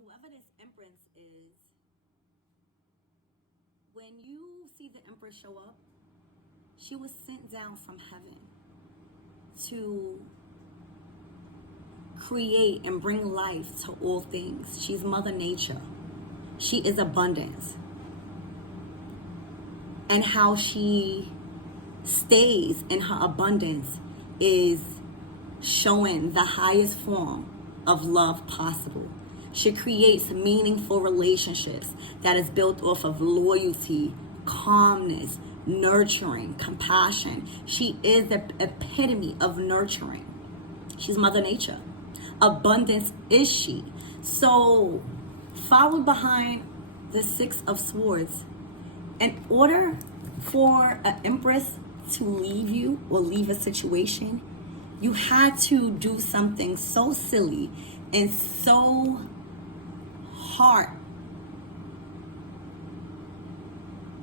whoever this Empress is, when you see the Empress show up, she was sent down from heaven to create and bring life to all things. She's Mother Nature. She is abundance. And how she stays in her abundance is showing the highest form of love possible. She creates meaningful relationships that is built off of loyalty, calmness, nurturing, compassion. She is the epitome of nurturing. She's Mother Nature. Abundance is she. So, followed behind the Six of Swords, in order for an Empress to leave you or leave a situation, you had to do something so silly and so heart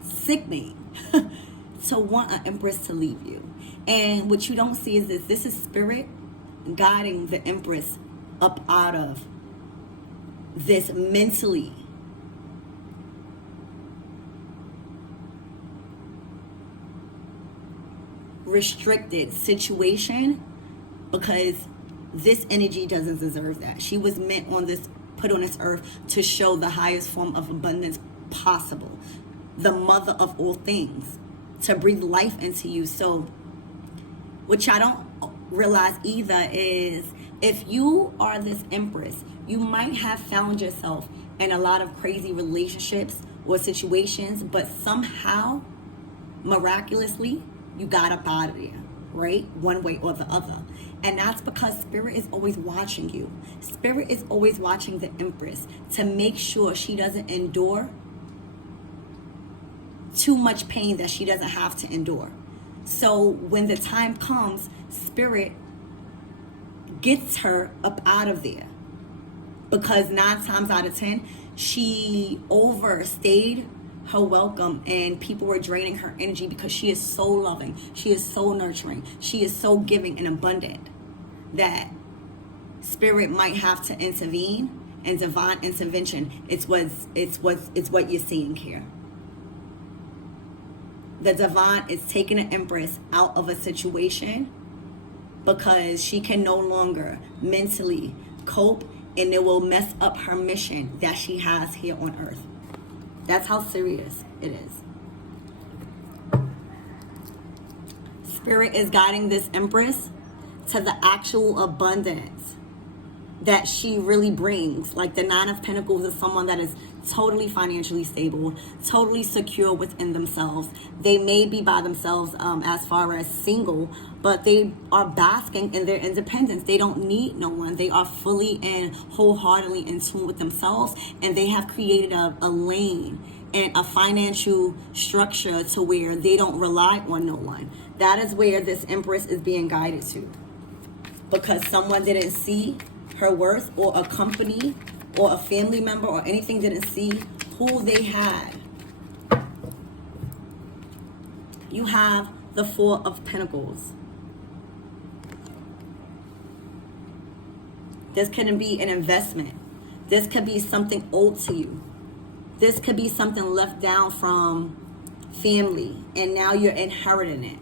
sickening to want an Empress to leave you. And what you don't see is this is spirit guiding the Empress up out of this mentally restricted situation, because this energy doesn't deserve that. She was meant put on this earth to show the highest form of abundance possible, the mother of all things, to breathe life into you. So what y'all don't realize either is, if you are this Empress, you might have found yourself in a lot of crazy relationships or situations, but somehow, miraculously, you got up out of there, right? One way or the other. And that's because Spirit is always watching you. Spirit is always watching the Empress to make sure she doesn't endure too much pain that she doesn't have to endure. So when the time comes, Spirit gets her up out of there. Because 9 times out of 10, she overstayed her welcome and people were draining her energy because she is so loving, she is so nurturing, she is so giving and abundant that Spirit might have to intervene, and divine intervention it's what you're seeing here. The divine is taking an Empress out of a situation because she can no longer mentally cope, and it will mess up her mission that she has here on earth. That's how serious it is. Spirit is guiding this Empress to the actual abundance that she really brings. Like the Nine of Pentacles is someone that is totally financially stable, totally secure within themselves. They may be by themselves as far as single, but they are basking in their independence. They don't need no one. They are fully and wholeheartedly in tune with themselves, and they have created a lane and a financial structure to where they don't rely on no one. That is where this Empress is being guided to, because someone didn't see her worth, or a company or a family member or anything didn't see who they had. You have the Four of Pentacles. This could be an investment. This could be something owed to you. This could be something left down from family and now you're inheriting it.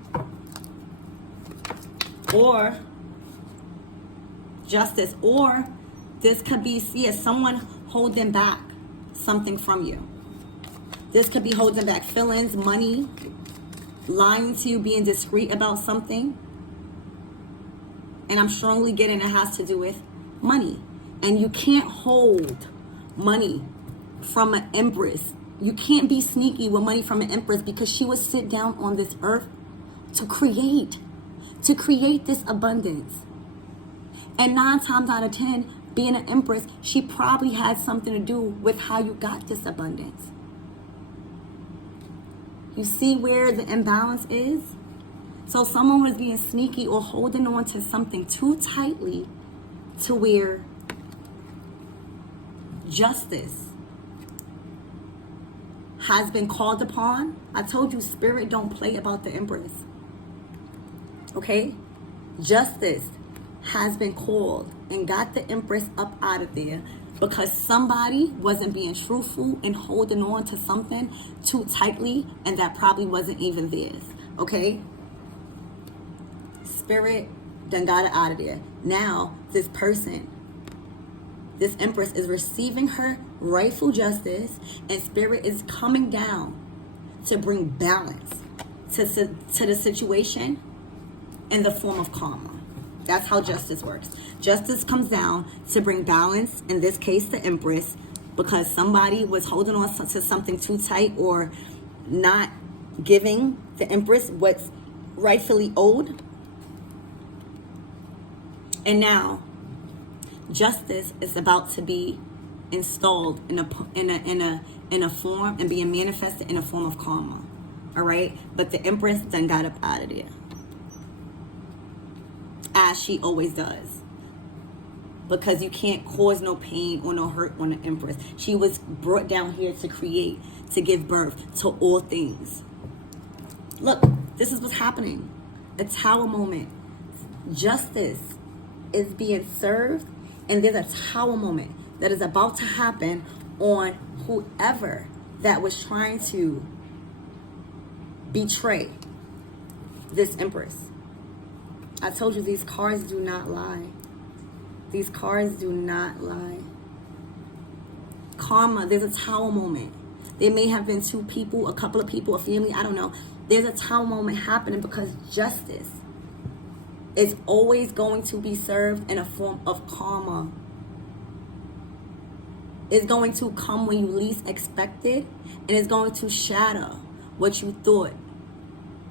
Or justice. Or this could be someone holding back something from you. This could be holding back feelings, money, lying to you, being discreet about something. And I'm strongly getting it has to do with money. And you can't hold money from an Empress. You can't be sneaky with money from an Empress, because she was sit down on this earth to create this abundance. And 9 times out of 10, being an Empress, she probably had something to do with how you got this abundance. You see where the imbalance is? So someone was being sneaky or holding on to something too tightly to where justice has been called upon. I told you, Spirit don't play about the Empress. Okay? Justice has been called and got the Empress up out of there because somebody wasn't being truthful and holding on to something too tightly, and that probably wasn't even theirs. Okay? Spirit done got it out of there. Now, this person, this Empress, is receiving her rightful justice, and Spirit is coming down to bring balance to the situation in the form of karma. That's how justice works. Justice comes down to bring balance, in this case the Empress, because somebody was holding on to something too tight or not giving the Empress what's rightfully owed. And now justice is about to be installed in a form and being manifested in a form of karma. All right? But the Empress done got up out of there, as she always does, because you can't cause no pain or no hurt on the Empress. She was brought down here to create, to give birth to all things. Look, this is what's happening. A tower moment. Justice is being served, and there's a tower moment that is about to happen on whoever that was trying to betray this Empress. I told you, these cards do not lie. These cards do not lie. Karma, there's a tower moment. There may have been two people, a couple of people, a family, I don't know. There's a tower moment happening because justice is always going to be served in a form of karma. It's going to come when you least expect it, and it's going to shatter what you thought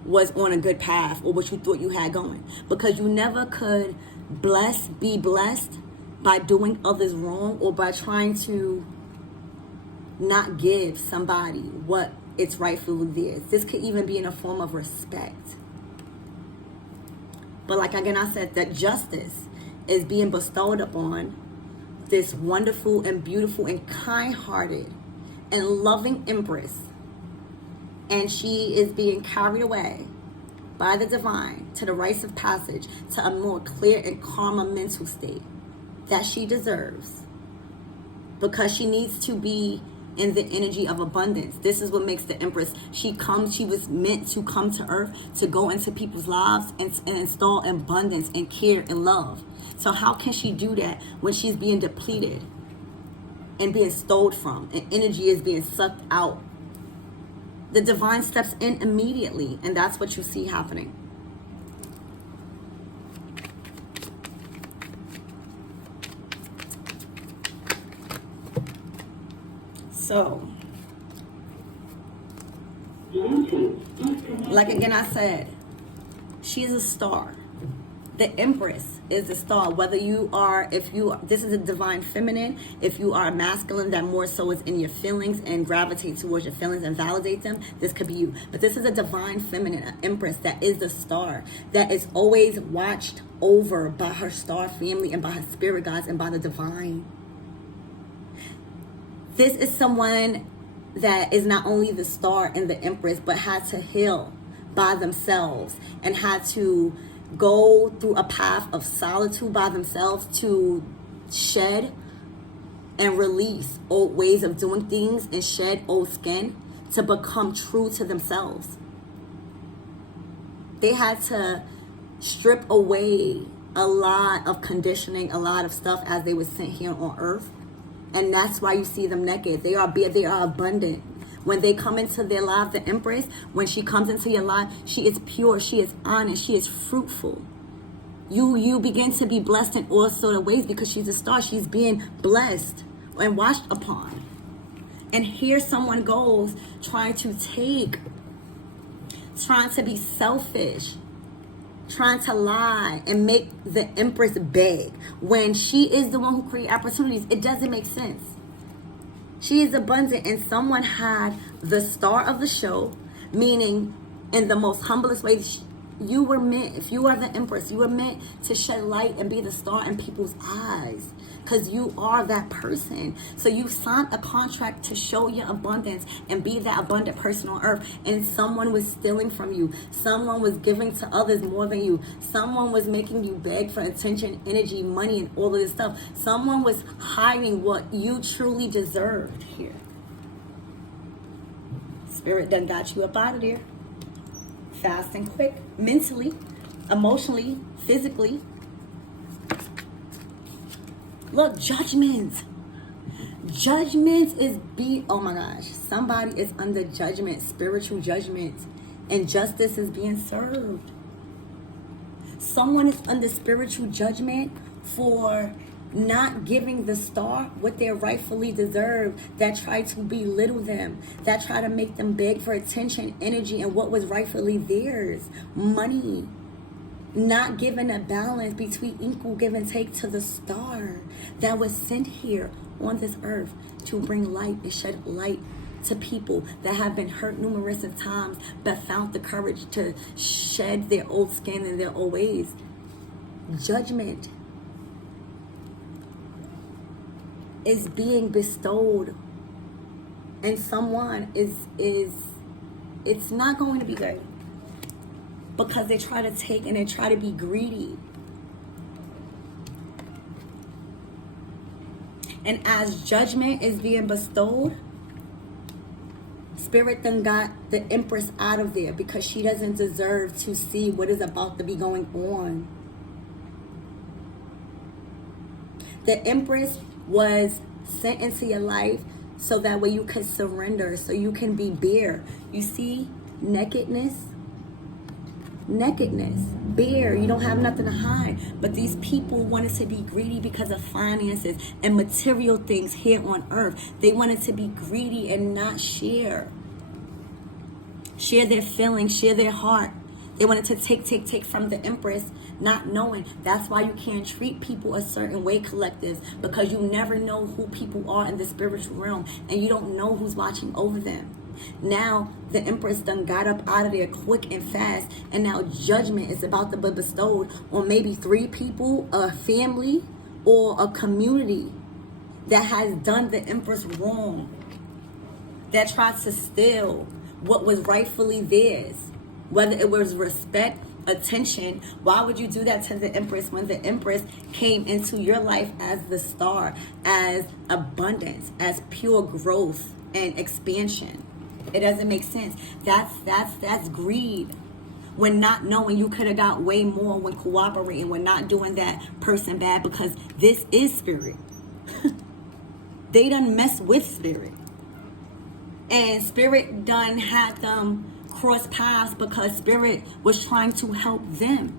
was on a good path or what you thought you had going. Because you never could be blessed by doing others wrong or by trying to not give somebody what it's rightfully theirs. This could even be in a form of respect. But like again, I said that justice is being bestowed upon this wonderful and beautiful and kind-hearted and loving Empress. And she is being carried away by the divine to the rites of passage to a more clear and calmer mental state that she deserves, because she needs to be in the energy of abundance. This is what makes the Empress. She was meant to come to earth to go into people's lives and install abundance and care and love. So how can she do that when she's being depleted and being stole from, and energy is being sucked out? The divine steps in immediately, and that's what you see happening. So, like again I said, she's a star. The Empress is a star. Whether you are, this is a divine feminine. If you are a masculine that more so is in your feelings and gravitate towards your feelings and validate them, this could be you. But this is a divine feminine, an Empress that is the star, that is always watched over by her star family and by her spirit guides and by the divine. This is someone that is not only the star and the Empress, but had to heal by themselves and had to go through a path of solitude by themselves to shed and release old ways of doing things and shed old skin to become true to themselves. They had to strip away a lot of conditioning, a lot of stuff as they were sent here on earth. And that's why you see them naked. They are abundant. When they come into their life, the Empress, when she comes into your life, she is pure, she is honest, she is fruitful. You begin to be blessed in all sort of ways because she's a star. She's being blessed and watched upon. And here someone goes trying to be selfish, trying to lie and make the Empress beg when she is the one who created opportunities. It doesn't make sense. She is abundant, and someone had the star of the show, meaning in the most humblest way, You were meant, if you are the Empress, you were meant to shed light and be the star in people's eyes, because you are that person. So you signed a contract to show your abundance and be that abundant person on earth. And someone was stealing from you. Someone was giving to others more than you. Someone was making you beg for attention, energy, money, and all of this stuff. Someone was hiding what you truly deserved here. Spirit done got you up out of there. Fast and quick. Mentally, emotionally, physically. Look, judgment. Judgment is oh my gosh. Somebody is under judgment, spiritual judgment. And justice is being served. Someone is under spiritual judgment for not giving the star what they rightfully deserve, that try to belittle them, that try to make them beg for attention, energy, and what was rightfully theirs, money. Not giving a balance between equal give and take to the star that was sent here on this earth to bring light and shed light to people that have been hurt numerous of times but found the courage to shed their old skin and their old ways. Judgment is being bestowed, and someone is it's not going to be good, because they try to take and they try to be greedy. And as judgment is being bestowed, Spirit then got the Empress out of there, because she doesn't deserve to see what is about to be going on. The Empress was sent into your life so that way you could surrender, so you can be bare. You see, nakedness, bare. You don't have nothing to hide. But these people wanted to be greedy because of finances and material things here on earth. They wanted to be greedy and not share their feelings, share their heart. They wanted to take from the Empress, not knowing. That's why you can't treat people a certain way, collectives, because you never know who people are in the spiritual realm, and you don't know who's watching over them. Now, the Empress done got up out of there quick and fast, and now judgment is about to be bestowed on maybe 3 people, a family, or a community that has done the Empress wrong, that tried to steal what was rightfully theirs. Whether it was respect, attention. Why would you do that to the Empress when the Empress came into your life as the star, as abundance, as pure growth and expansion? It doesn't make sense. That's greed. When not knowing you could have got way more, when cooperating, when not doing that person bad, because this is spirit. They done mess with spirit. And spirit done had them cross paths because spirit was trying to help them.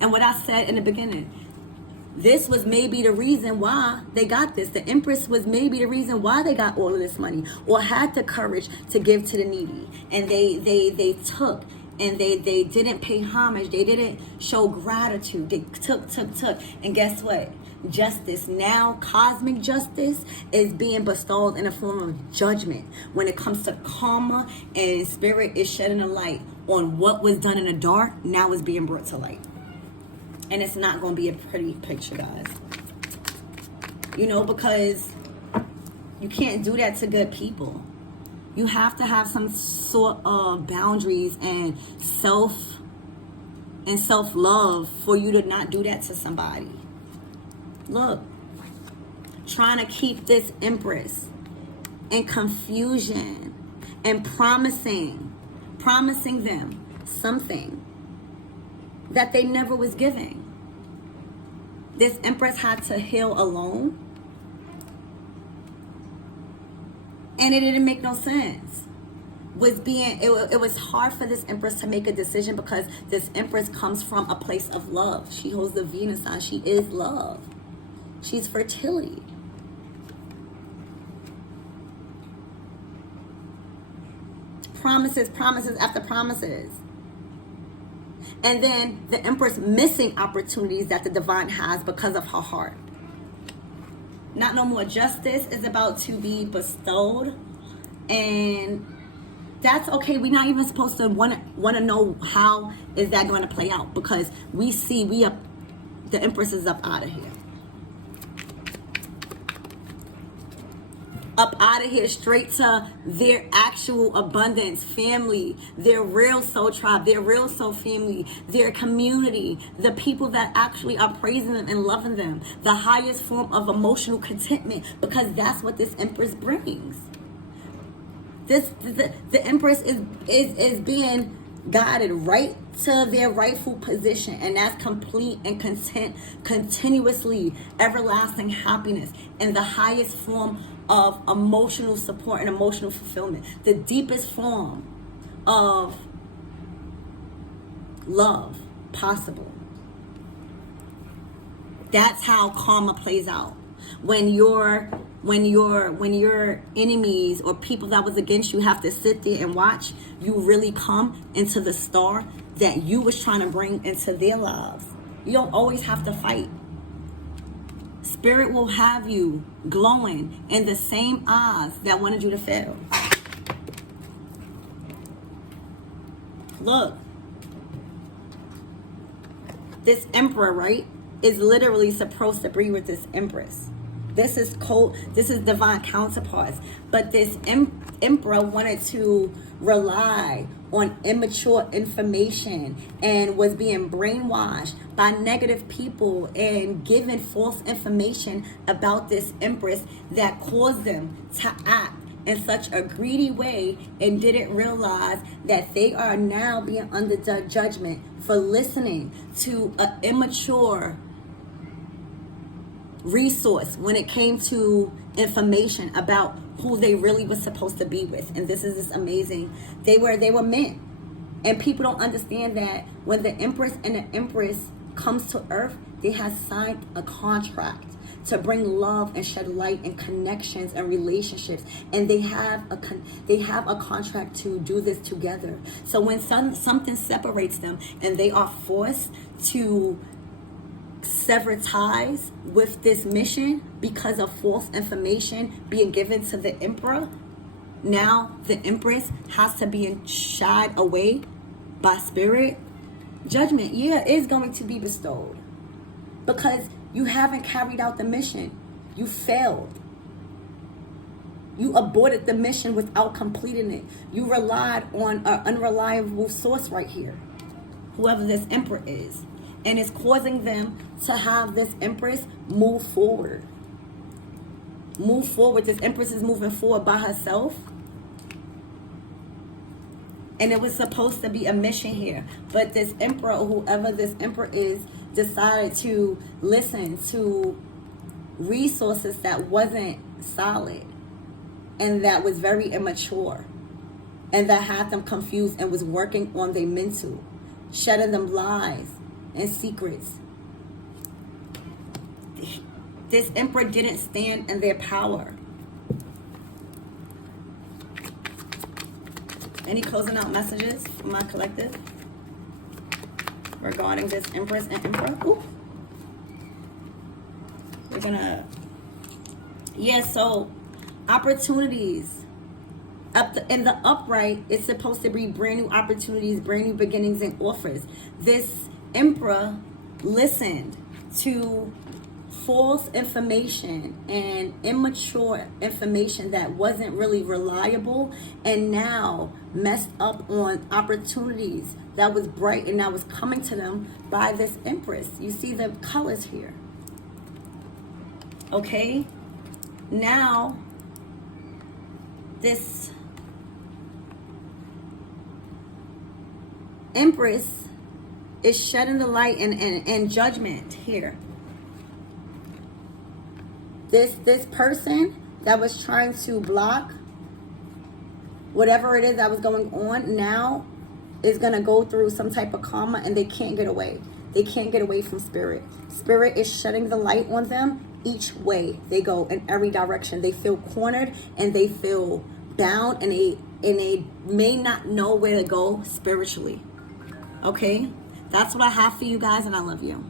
And what I said in the beginning, this was maybe the reason why they got this. The Empress was maybe the reason why they got all of this money, or had the courage to give to the needy. And they took, and they didn't pay homage. They didn't show gratitude. They took. And guess what? Justice, now cosmic justice, is being bestowed in the form of judgment. When it comes to karma, and spirit is shedding a light on what was done in the dark, now is being brought to light. And it's not going to be a pretty picture, guys. You know, because you can't do that to good people. You have to have some sort of boundaries and self-love for you to not do that to somebody. Look, trying to keep this Empress in confusion and promising them something that they never was giving. This Empress had to heal alone, and it didn't make no sense. It was hard for this Empress to make a decision, because this Empress comes from a place of love. She holds the Venus sign. She is love. She's fertility. Promises after promises. And then the Empress missing opportunities that the divine has because of her heart. Not no more justice is about to be bestowed. And That's okay. We're not even supposed to want to know how is that going to play out, because the Empress is up out of here. Up out of here, straight to their actual abundance, family, their real soul tribe, their real soul family, their community, the people that actually are praising them and loving them, the highest form of emotional contentment, because that's what this Empress brings. The Empress is being guided right to their rightful position, and that's complete and content, continuously everlasting happiness, and the highest form of emotional support and emotional fulfillment, the deepest form of love possible. That's how karma plays out. When your enemies or people that was against you have to sit there and watch you really come into the star that you was trying to bring into their lives. You don't always have to fight. Spirit will have you glowing in the same eyes that wanted you to fail. Look, this Emperor, right, is literally supposed to be with this Empress. This is divine counterparts. But this Emperor wanted to rely on immature information and was being brainwashed by negative people and given false information about this Empress that caused them to act in such a greedy way, and didn't realize that they are now being under judgment for listening to an immature resource when it came to information about who they really was supposed to be with. And this is just amazing. They were meant. And people don't understand that when the Empress and the Empress comes to Earth, they have signed a contract to bring love and shed light and connections and relationships, and they have a contract to do this together. So when something separates them and they are forced to sever ties with this mission because of false information being given to the Emperor, now the Empress has to be shied away by spirit. Judgment, is going to be bestowed because you haven't carried out the mission. You failed. You aborted the mission without completing it. You relied on an unreliable source right here, whoever this Emperor is. And it's causing them to have this Empress move forward. Move forward. This Empress is moving forward by herself. And it was supposed to be a mission here. But this Emperor, or whoever this Emperor is, decided to listen to resources that wasn't solid and that was very immature and that had them confused and was working on their mental, shedding them lies and secrets. This Emperor didn't stand in their power. Any closing out messages from my collective regarding this Empress and Emperor? Ooh. We're gonna, so opportunities. In the upright, it's supposed to be brand new opportunities, brand new beginnings and offers. This Emperor listened to false information and immature information that wasn't really reliable, and now messed up on opportunities that was bright and that was coming to them by this Empress. You see the colors here. Okay? Now, this Empress is shedding the light and judgment here. This person that was trying to block whatever it is that was going on now is going to go through some type of karma, and they can't get away. They can't get away from spirit. Spirit is shedding the light on them each way they go, in every direction. They feel cornered and they feel bound, and they may not know where to go spiritually. Okay? That's what I have for you guys, and I love you.